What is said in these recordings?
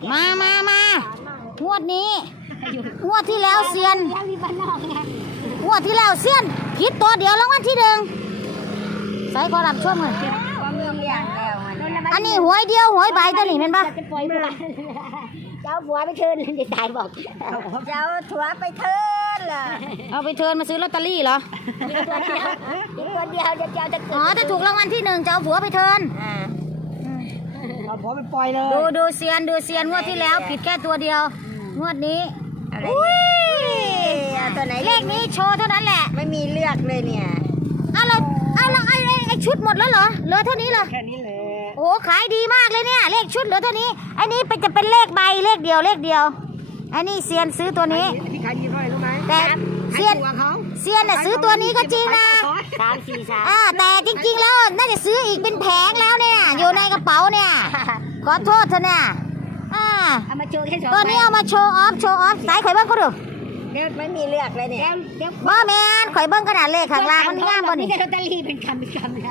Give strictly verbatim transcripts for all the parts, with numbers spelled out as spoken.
มามามางวดนี้งวดที่แล้วเซียนงวดที่แล้วเซียนผิดตัวเดียวรางวัลที่หนึ่งใส่ขอรับช่วงเลยอันนี้หวยเดียวหวยใบตัวนี้เป็นปะเจ้าผัวไปเทินจะตายบอกเจ้าผัวไปเทินล่ะเอาไปเทินมาซื้อลอตเตอรี่เหรอตัวเดียวจะเจ้าจะอ๋อถ้าถูกรางวัลที่หนึ่งเจ้าผัวไปเทินเอาผัวไปปล่อยเลยดูดูเซียนดูเซียนงวดที่แล้วผิดแค่ตัวเดียวงวดนี้อุ้ยตัวไหนเลขนี้โชว์เท่านั้นแหละไม่มีเลือกเลยเนี่ยเอาเราเอาเราไอ้ไอ้ชุดหมดแล้วเหรอเหลือเท่านี้เหรอแค่นี้แหละโอ้ขายดีมากเลยเนี่ยเลขชุดเหลือเท่านี้อันนี้เป็นจะเป็นเลขใบเลขเดียวเลขเดียวอันนี้เซียนซื้อตัวนี้ที่ขายดีเท่าไหร่รู้ไหมแต่เซียนเซียนน่ะซื้อตัวนี้ก็จริงนะสามสี่สามอ่าแต่จริงๆแล้วน่าจะซื้ออีกเป็นแผงแล้วเนี่ยอยู่ในกระเป๋าเนี่ยขอโทษเถอะเนี่ยอ่าเอามาโชว์แค่สองตัวนี้เอามาโชว์ออฟโชว์ออฟสายข่อยเบิ้งก็ดูเดี๋ยวไม่มีเลือกเลยเนี่ยบ่แม่นข่อยเบิ้งขนาดเลขข้างล่างมันงามบ่นี่ลอตเตอรี่เป็นคำเป็นคำ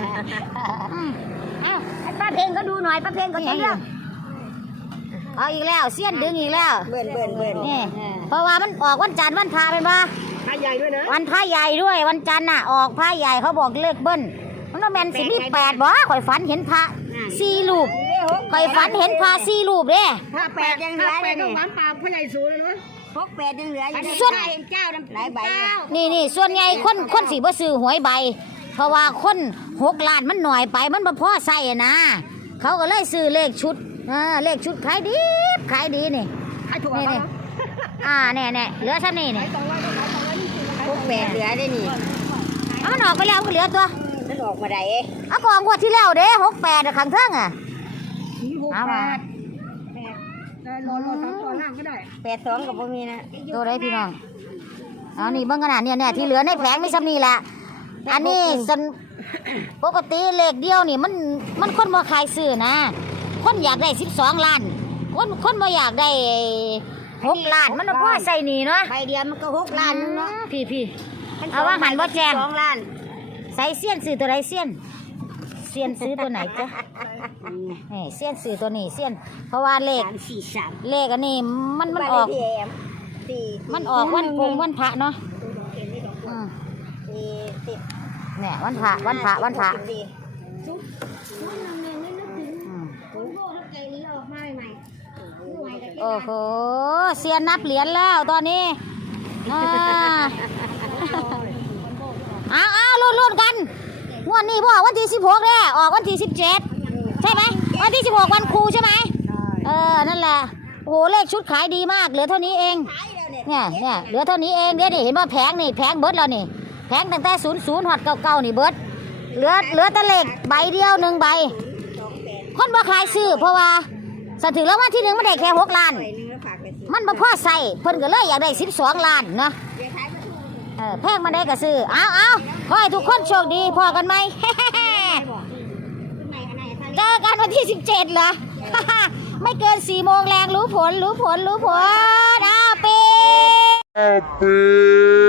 อ้าวป้าเพลงก็ดูหน่อยป้าเพลงก็เห็นแล้วเอาอีกแล้วเสี้ยนดึงอีกแล้วเบิ่นเบิ่นเบิ่นนี่เพราะว่ามันออกวันจันทร์วันพาเป็นปะพระใหญ่ด้วยนะวันพระใหญ่ด้วยวันจันทร์น่ะออกพระใหญ่เขาบอกเลขเบิ้ลมันต้องแมนสิมีแปดบ่ข่อยฝันเห็นพระสี่รูปข่อยฝันเห็นพระสี่รูปเด้พระแปดยังเหลือแปดก็หวานปากพระใหญ่สูงเลยพกแปดยังเหลืออยู่ส่วนเจ้าหลายใบนี่นี่ส่วนใหญ่คนคนสีบ่ซื้อหวยใบเพราะว่าคนหกล้านมันหน่อยไปมันบ่พอใส่นะเขาก็เลยซื้อเลขชุดอ่าเลขชุดขายดีขายดีนี่ขายถูกอ่ะอ่าแน่แน่เหลือชั้นนี่นี่พกแปดเหลือได้นี่เอามันออกไปแล้วมันเหลือตัวมันออกมาได้เอากองงวดที่แล้วเด้หกแปดขังเทิงอ่ะเอามารอรอสองตัวล่างก็ได้แปดสองกับพวกนี้นะตัวไรพี่น้องเอานี่เบิ่งขนาดเนี่ยเนี่ยที่เหลือในแผงไม่ซ้ำนี่แหละอันนี้สันปกติเลขเดียวนี่มันมันคนบ่ขายซื้อนะคนอยากได้สิบสองล้านคนคนบ่อยากได้หกล้านมันพ่อใส่นี่เนาะใบเดียวมันก็หกล้านเนาะพี่พี่เอาว่าหันบ่แจงสองล้านใส่เสี้ยนซื้อตัวไรเสี้ยนเสี้ยนซื้อตัวไหนจ๊ะนี่เสี้ยนซื้อตัวนี้เสี้ยนเพราะว่าเลขเลขอันนี้มันมันออกมันออกวันพงวันพระเนาะเนี่ยวันพระวันพระวันพระโอ้โหเสียนนับเหรียญแล้วตอนนี้เอาเอาลุ้นลุ้นกันวันนี้พ่อวันที่สิบหกเนี่ยออกวันที่สิบเจ็ดใช่ไหมวันที่สิบหกวันครูใช่ไหมเออนั่นแหละโอ้โหเลขชุดขายดีมากเหลือเท่านี้เองเนี่ยเนี่ยเหลือเท่านี้เองเดี๋ยวนี่เห็นว่าแผงนี่แผงเบิร์ดแล้วนี่แผงตั้งแต่ศูนย์ศูนย์หอดเก่าๆนี่เบิร์ดเหลือเหลือแต่เลขใบเดียวหนึ่งใบคนบ่ขายซื้อเพราะว่าสถึงแล้ววันที่หนึ่งมันได้แค่หกล้านมันบ่พอใส่เพิ่นก็เลยอยากได้สิบสองล้านเนาะเออแพงมาได้ก็ซื้อเอาเอาขอให้ทุกคนโชคดีพอกันไหมเจอกันวันที่สิบเจ็ดเหรอไม่เกินสี่โมงแรงรู้ผลรู้ผลรู้ผลเอาปี